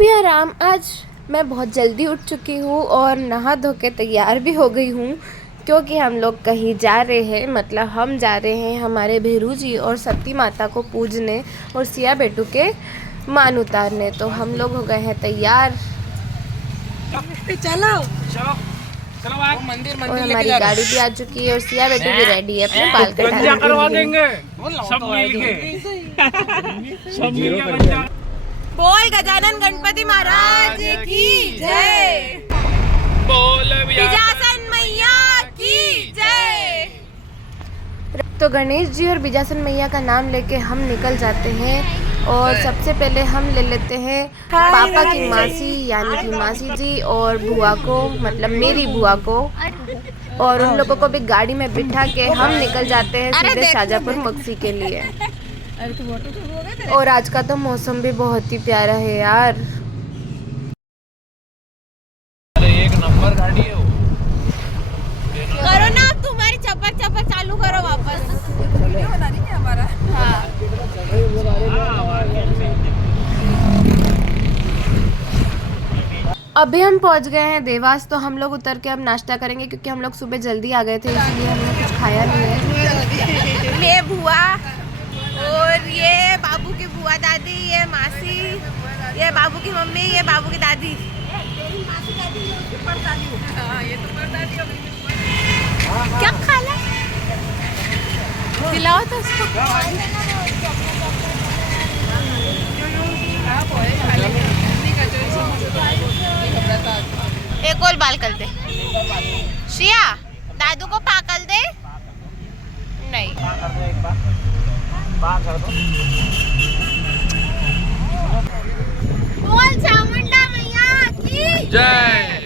अभी आराम। आज मैं बहुत जल्दी उठ चुकी हूँ और नहा धो के तैयार भी हो गई हूँ, क्योंकि हम लोग कहीं जा रहे हैं। मतलब हम जा रहे हैं हमारे भेरू जी और सती माता को पूजने और सिया बेटू के मान उतारने। तो हम लोग हो गए हैं तैयार। चलो चलो मंदिर और हमारी गाड़ी भी आ चुकी है और सिया बेटू भी रेडी है अपने बाल कटाने करवा के लिए। देंगे सब मिल के बोल गजानन गणपति महाराज की जय। बोल बिजासन मैया की जय। तो गणेश जी और बिजासन मैया का नाम लेके हम निकल जाते हैं। और सबसे पहले हम ले लेते हैं पापा की मासी यानी कि मासी जी और बुआ को, मतलब मेरी बुआ को, और उन लोगों को भी गाड़ी में बिठा के हम निकल जाते हैं सीधे शाजापुर मक्सी के लिए। और आज का तो मौसम भी बहुत ही प्यारा है यार। एक नंबर गाड़ी है वो। करो ना अब तुम्हारी चप्पल चालू करो वापस। वीडियो बना रही है हमारा। हाँ। अभी हम पहुंच गए हैं देवास। तो हम लोग उतर के अब नाश्ता करेंगे, क्योंकि हम लोग सुबह जल्दी आ गए थे, इसलिए हमने कुछ खाया नहीं है। ये बुआ और ये बाबू की बुआ दादी, ये मासी, ये बाबू की मम्मी, ये बाबू की दादी। क्या खाला खिलाओ तो उसको। एक और बाल कर दे शिया, दादू को पाकल दे। नहीं बोल चामुंडा मैया की जय।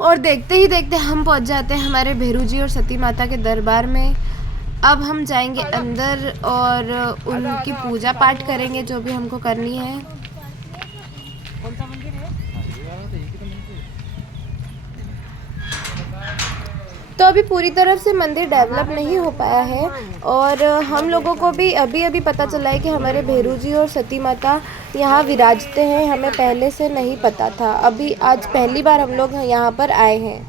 और देखते ही देखते हम पहुंच जाते हैं हमारे भेरू जी और सती माता के दरबार में। अब हम जाएंगे अंदर और उनकी पूजा पाठ करेंगे, जो भी हमको करनी है। तो अभी पूरी तरफ से मंदिर डेवलप नहीं हो पाया है, और हम लोगों को भी अभी अभी पता चला है कि हमारे भेरू जी और सती माता यहाँ विराजते हैं। हमें पहले से नहीं पता था, अभी आज पहली बार हम लोग यहाँ पर आए हैं।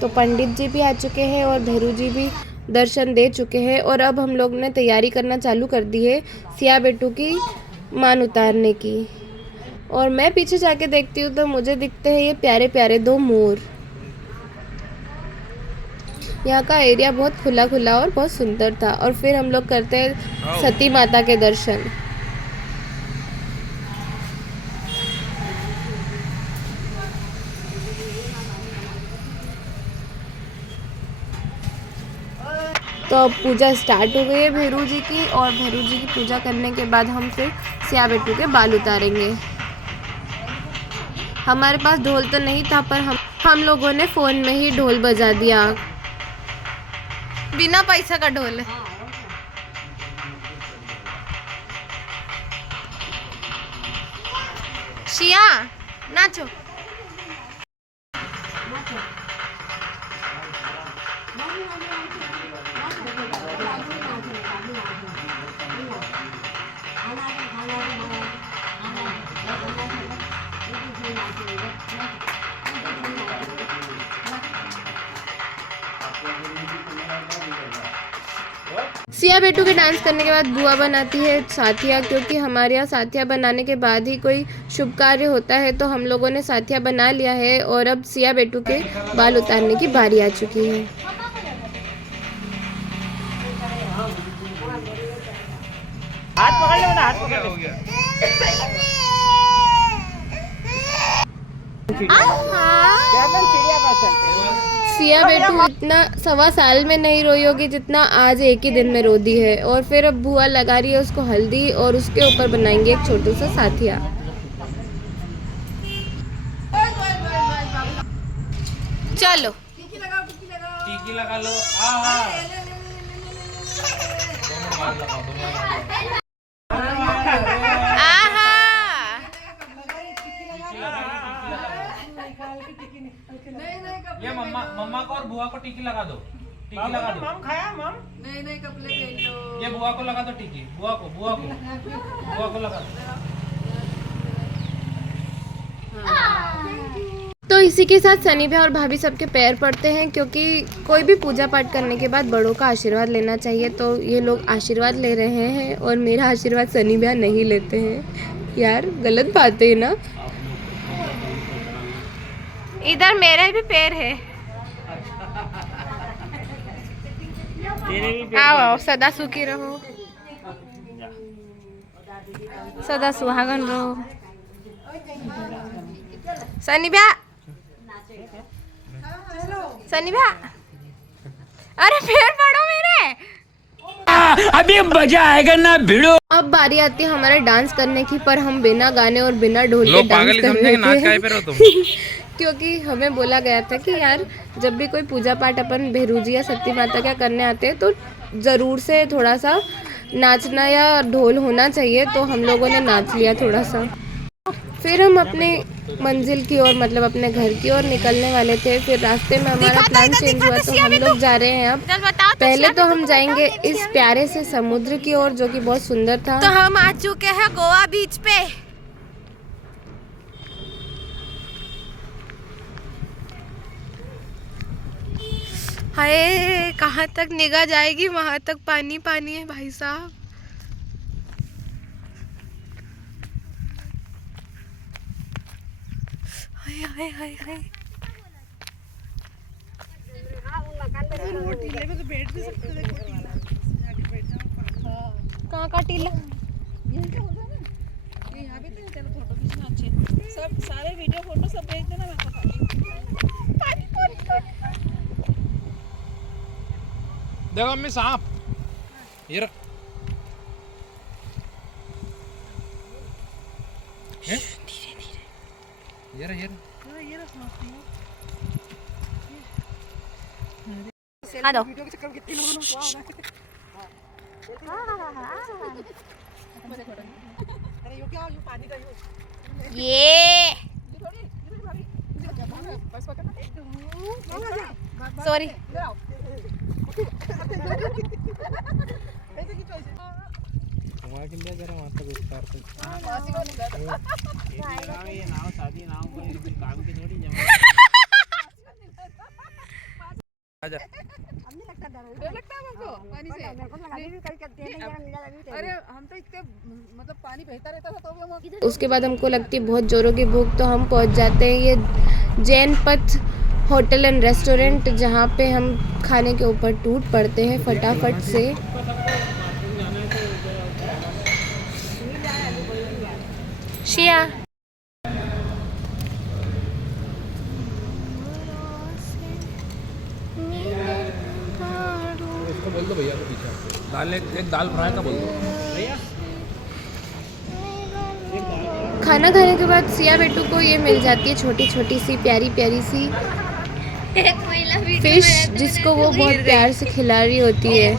तो पंडित जी भी आ चुके हैं और भेरू जी भी दर्शन दे चुके हैं। और अब हम लोग ने तैयारी करना चालू कर दी है सिया बेटू की मान उतारने की। और मैं पीछे जाके देखती हूँ तो मुझे दिखते हैं ये प्यारे प्यारे दो मोर। यहाँ का एरिया बहुत खुला खुला और बहुत सुंदर था। और फिर हम लोग करते हैं सती माता के दर्शन। तो अब पूजा स्टार्ट हो गई है भेरू जी की, और भेरू जी की पूजा करने के बाद हम फिर सिया बेटू के बाल उतारेंगे। हमारे पास ढोल तो नहीं था, पर हम लोगों ने फ़ोन में ही ढोल बजा दिया, बिना पैसा का ढोल है। शिया नाचो। सिया बेटू के डांस करने के बाद बुआ बनाती है साथिया, क्योंकि हमारे यहाँ साथिया बनाने के बाद ही कोई शुभ कार्य होता है। तो हम लोगों ने साथिया बना लिया है और अब सिया बेटू के बाल उतारने की बारी आ चुकी है। हाथ पकड़ ले बेटा, हाथ पकड़ ले। सिया बेटू इतना 1.25 साल में नहीं रोई होगी जितना आज एक ही दिन में रो दी है। और फिर अब बुआ लगा रही है उसको हल्दी, और उसके ऊपर बनाएंगे एक छोटू सा साथिया। चलो टीकी लगा लो। ये मम्मा को और बुआ को टीकी लगा दो। टिकी लगा दो। मम खाया मम नहीं नहीं कपड़े पहन लो। ये बुआ को लगा दो टिकी, बुआ को लगा दो। तो इसी के साथ सनी भैया और भाभी सबके पैर पड़ते हैं, क्योंकि कोई भी पूजा पाठ करने के बाद बड़ों का आशीर्वाद लेना चाहिए। तो ये लोग आशीर्वाद ले रहे हैं और मेरा आशीर्वाद सनी भैया नहीं लेते हैं। यार गलत बात है ना। इधर मेरे भी पैर है। आओ आओ, सदा सुखी रहो, सदा सुहागन रहो। सनी भैया, सनी भैया, अरे पैर पड़ो मेरे। अभी मजा आएगा ना भिड़ो। अब बारी आती है हमारे डांस करने की, पर हम बिना गाने और बिना ढोल के डांस कर रहे थे। क्योंकि हमें बोला गया था कि यार जब भी कोई पूजा पाठ अपन भेरूजी या सती माता क्या करने आते हैं तो ज़रूर से थोड़ा सा नाचना या ढोल होना चाहिए। तो हम लोगों ने नाच लिया थोड़ा सा। फिर हम अपने मंजिल की ओर, मतलब अपने घर की ओर निकलने वाले थे। फिर रास्ते में हमारा प्लान चेंज हुआ, तो हम लोग जा रहे हैं अब। पहले तो हम जाएंगे इस प्यारे से समुद्र की ओर, जो कि बहुत सुंदर था। तो हम आ चुके हैं गोवा बीच पे। हाय, कहाँ तक निगाह जाएगी, वहां तक पानी पानी है भाई साहब। हाय हाय हाय हाय। कहाँ का टीला? सब सारे वीडियो फोटो सब भेज देना मेरे को। देखो अम्मी सांप, ये रहा। धीरे धीरे। ये रहा। आ दो। ये सॉरी। वहाँ के लिए जरा वहाँ तक विस्तार से। ये नाव शादी नाव कोई काम की थोड़ी जमा। आजा। डर लगता है हमको पानी से। अरे हम तो इतने मतलब पानी बहता रहता था तो भी हम। उसके बाद हमको लगती है बहुत जोरों की भूख, तो हम पहुंच जाते हैं ये जैन पथ होटल एंड रेस्टोरेंट, जहाँ पे हम खाने के ऊपर टूट पड़ते हैं फटाफट से। शिया इसको बोल दो भैया को पीछे दाल, एक दाल फ्राई का बोल दो भैया। खाना खाने के बाद सिया बेटू को ये मिल जाती है छोटी छोटी सी प्यारी प्यारी सी फिश, जिसको वो बहुत प्यार से खिला रही होती है।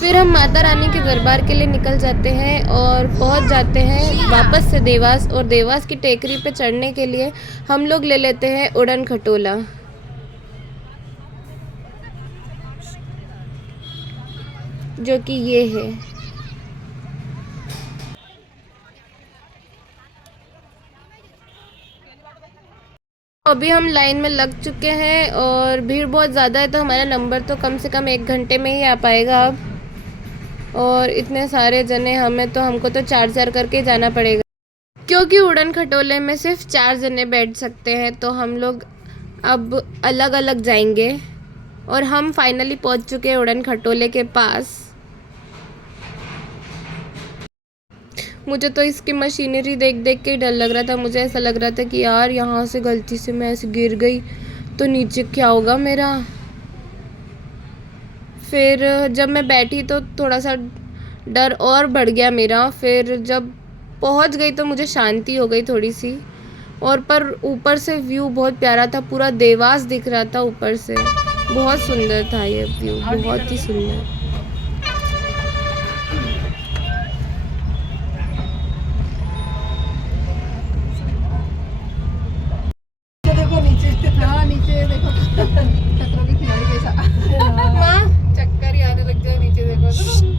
फिर हम माता रानी के दरबार के लिए निकल जाते हैं और पहुंच जाते हैं वापस से देवास। और देवास की टेकरी पे चढ़ने के लिए हम लोग ले लेते हैं उड़न खटोला, जो कि ये है। अभी हम लाइन में लग चुके हैं और भीड़ बहुत ज़्यादा है, तो हमारा नंबर तो कम से कम 1 घंटे में ही आ पाएगा अब। और इतने सारे जने हमें, तो हमको तो 4 करके जाना पड़ेगा, क्योंकि उड़न खटोले में सिर्फ 4 जने बैठ सकते हैं। तो हम लोग अब अलग अलग जाएंगे और हम फाइनली पहुंच चुके हैं उड़न खटोले के पास। मुझे तो इसकी मशीनरी देख देख के डर लग रहा था। मुझे ऐसा लग रहा था कि यार यहाँ से गलती से मैं ऐसे गिर गई तो नीचे क्या होगा मेरा। फिर जब मैं बैठी तो थोड़ा सा डर और बढ़ गया मेरा। फिर जब पहुँच गई तो मुझे शांति हो गई थोड़ी सी। और पर ऊपर से व्यू बहुत प्यारा था, पूरा देवास दिख रहा था ऊपर से। बहुत सुंदर था ये व्यू, बहुत ही सुंदर। देखो खतरों के खिलाड़ी जैसा माँ चक्कर ही आने लग जाए नीचे देखो तो।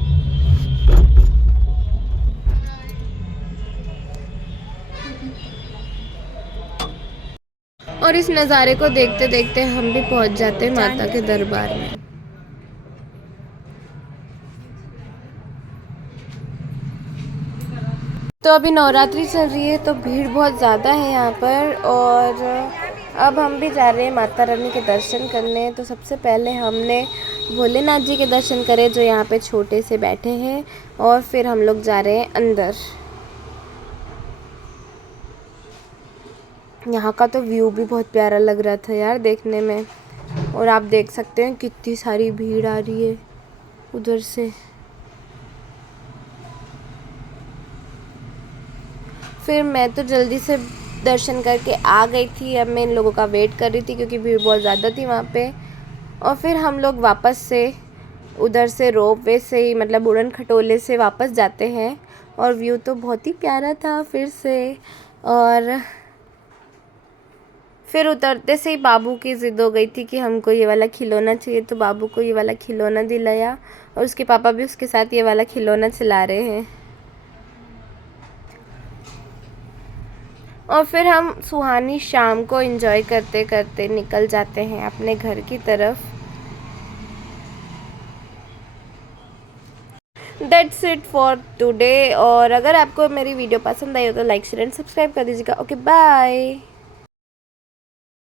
और इस नज़ारे को देखते देखते हम भी पहुंच जाते हैं माता के दरबार में। तो अभी नवरात्रि चल रही है तो भीड़ बहुत ज़्यादा है यहाँ पर। और अब हम भी जा रहे हैं माता रानी के दर्शन करने। तो सबसे पहले हमने भोलेनाथ जी के दर्शन करे जो यहाँ पे छोटे से बैठे हैं, और फिर हम लोग जा रहे हैं अंदर। यहाँ का तो व्यू भी बहुत प्यारा लग रहा था यार देखने में। और आप देख सकते हैं कितनी सारी भीड़ आ रही है उधर से। फिर मैं तो जल्दी से दर्शन करके आ गई थी। अब मैं इन लोगों का वेट कर रही थी क्योंकि भीड़ बहुत ज़्यादा थी वहाँ पे। और फिर हम लोग वापस से उधर से रोप वे से ही मतलब उड़न खटोले से वापस जाते हैं। और व्यू तो बहुत ही प्यारा था फिर से। और फिर उतरते से ही बाबू की ज़िद हो गई थी कि हमको ये वाला खिलौना चाहिए, तो बाबू को ये वाला खिलौना दिलाया। और उसके पापा भी उसके साथ ये वाला खिलौना चला रहे हैं। और फिर हम सुहानी शाम को एंजॉय करते करते निकल जाते हैं अपने घर की तरफ। That's it for today. और अगर आपको मेरी वीडियो पसंद आई हो तो लाइक शेयर एंड सब्सक्राइब कर दीजिएगा। Okay bye.